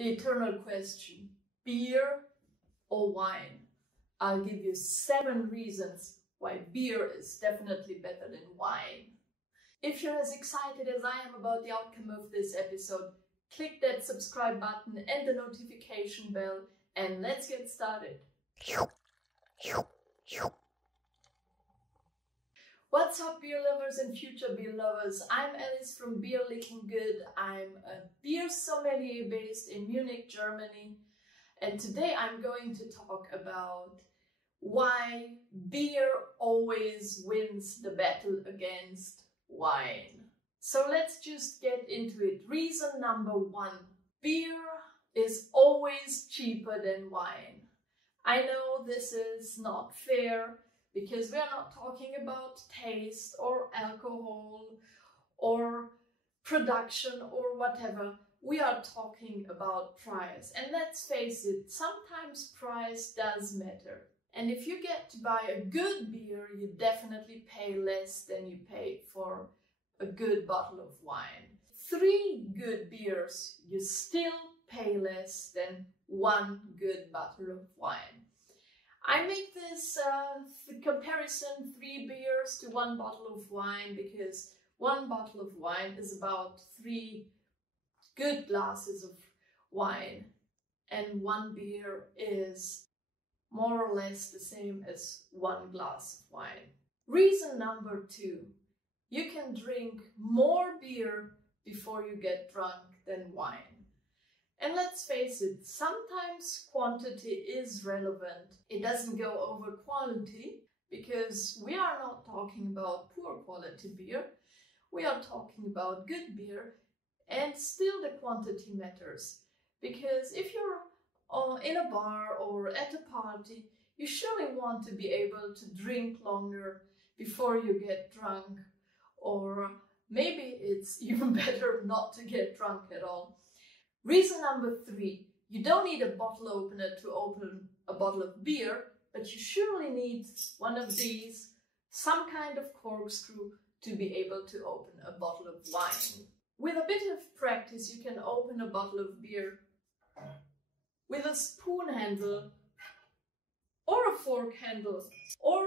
The eternal question, beer or wine? I'll give you 7 reasons why beer is definitely better than wine. If you're as excited as I am about the outcome of this episode, click that subscribe button and the notification bell, and let's get started. What's up, beer lovers and future beer lovers? I'm Alice from Beer Licking Good. I'm a beer sommelier based in Munich, Germany. And today I'm going to talk about why beer always wins the battle against wine. So let's just get into it. Reason number 1. Beer is always cheaper than wine. I know this is not fair, because we are not talking about taste or alcohol or production or whatever. We are talking about price. And let's face it, sometimes price does matter. And if you get to buy a good beer, you definitely pay less than you pay for a good bottle of wine. 3 good beers, you still pay less than 1 good bottle of wine. I make this comparison 3 beers to 1 bottle of wine because 1 bottle of wine is about 3 good glasses of wine, and 1 beer is more or less the same as 1 glass of wine. Reason number 2, you can drink more beer before you get drunk than wine. And let's face it, sometimes quantity is relevant. It doesn't go over quality, because we are not talking about poor quality beer. We are talking about good beer, and still the quantity matters. Because if you're in a bar or at a party, you surely want to be able to drink longer before you get drunk. Or maybe it's even better not to get drunk at all. Reason number 3, you don't need a bottle opener to open a bottle of beer, but you surely need one of these, some kind of corkscrew, to be able to open a bottle of wine. With a bit of practice, you can open a bottle of beer with a spoon handle, or a fork handle, or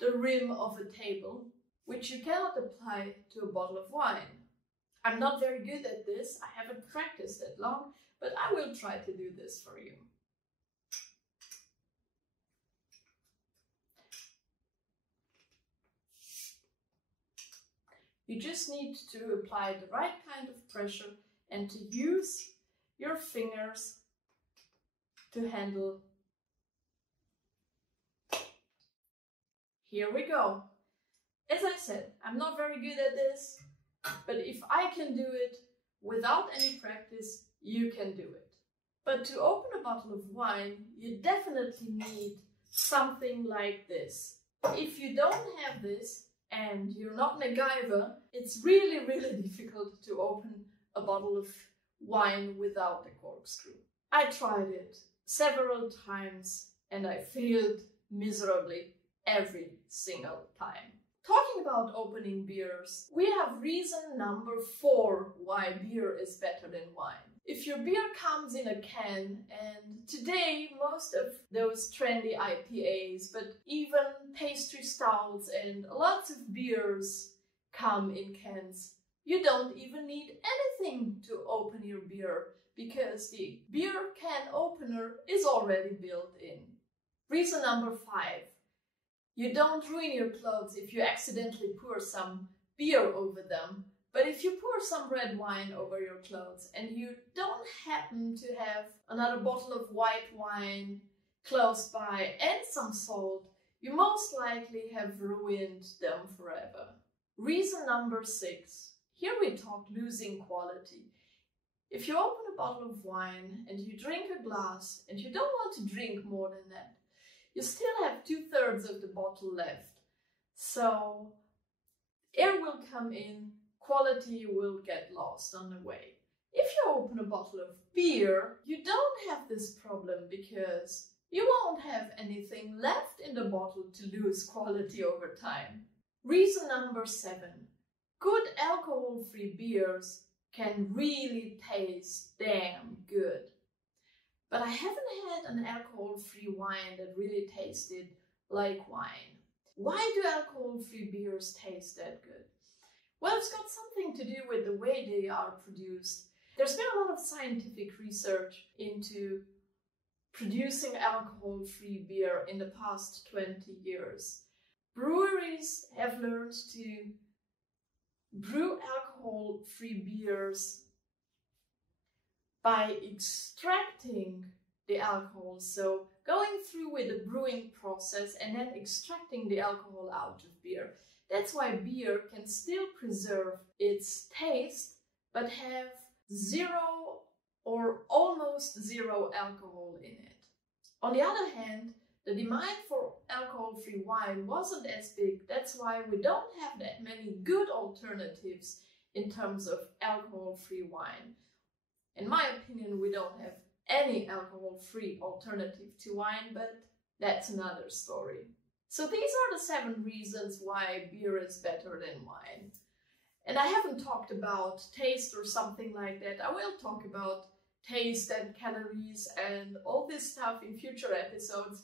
the rim of a table, which you cannot apply to a bottle of wine. I'm not very good at this, I haven't practiced that long, but I will try to do this for you. You just need to apply the right kind of pressure and to use your fingers to handle. Here we go. As I said, I'm not very good at this, but if I can do it without any practice, you can do it. But to open a bottle of wine, you definitely need something like this. If you don't have this, and you're not MacGyver, it's really, really difficult to open a bottle of wine without a corkscrew. I tried it several times and I failed miserably every single time. Talking about opening beers, we have reason number 4 why beer is better than wine. If your beer comes in a can, and today most of those trendy IPAs, but even pastry stouts and lots of beers come in cans, you don't even need anything to open your beer, because the beer can opener is already built in. Reason number 5. You don't ruin your clothes if you accidentally pour some beer over them. But if you pour some red wine over your clothes and you don't happen to have another bottle of white wine close by and some salt, you most likely have ruined them forever. Reason number 6. Here we talk losing quality. If you open a bottle of wine and you drink a glass and you don't want to drink more than that, you still have 2/3 of the bottle left. So air will come in, quality will get lost on the way. If you open a bottle of beer, you don't have this problem, because you won't have anything left in the bottle to lose quality over time. Reason number 7. Good alcohol-free beers can really taste damn good. haven't had an alcohol-free wine that really tasted like wine. Why do alcohol-free beers taste that good? Well, it's got something to do with the way they are produced. There's been a lot of scientific research into producing alcohol-free beer in the past 20 years. Breweries have learned to brew alcohol-free beers by extracting the alcohol, so going through with the brewing process and then extracting the alcohol out of beer. That's why beer can still preserve its taste but have zero or almost zero alcohol in it. On the other hand, the demand for alcohol-free wine wasn't as big. That's why we don't have that many good alternatives in terms of alcohol-free wine. In my opinion, we don't have any alcohol-free alternative to wine, but that's another story. So these are the 7 reasons why beer is better than wine. And I haven't talked about taste or something like that. I will talk about taste and calories and all this stuff in future episodes.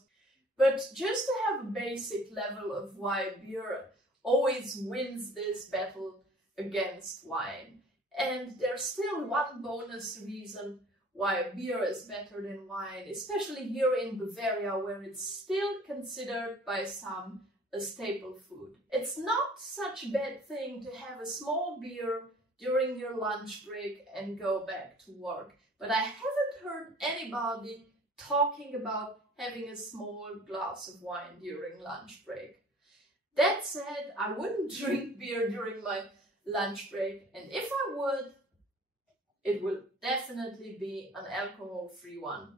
But just to have a basic level of why beer always wins this battle against wine. And there's still one bonus reason why beer is better than wine, especially here in Bavaria, where it's still considered by some a staple food. It's not such a bad thing to have a small beer during your lunch break and go back to work. But I haven't heard anybody talking about having a small glass of wine during lunch break. That said, I wouldn't drink beer during my lunch break, and if I would, it will definitely be an alcohol-free one.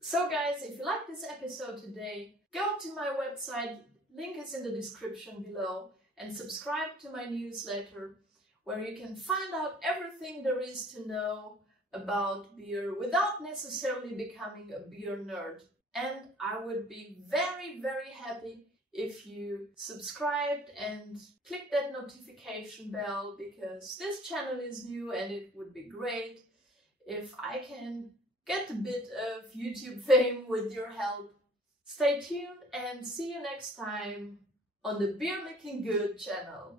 So guys, if you like this episode today, go to my website, link is in the description below, and subscribe to my newsletter, where you can find out everything there is to know about beer without necessarily becoming a beer nerd. And I would be very, very happy if you subscribed and click that notification bell, because this channel is new and it would be great if I can get a bit of YouTube fame with your help. Stay tuned and see you next time on the Beer Looking Good channel.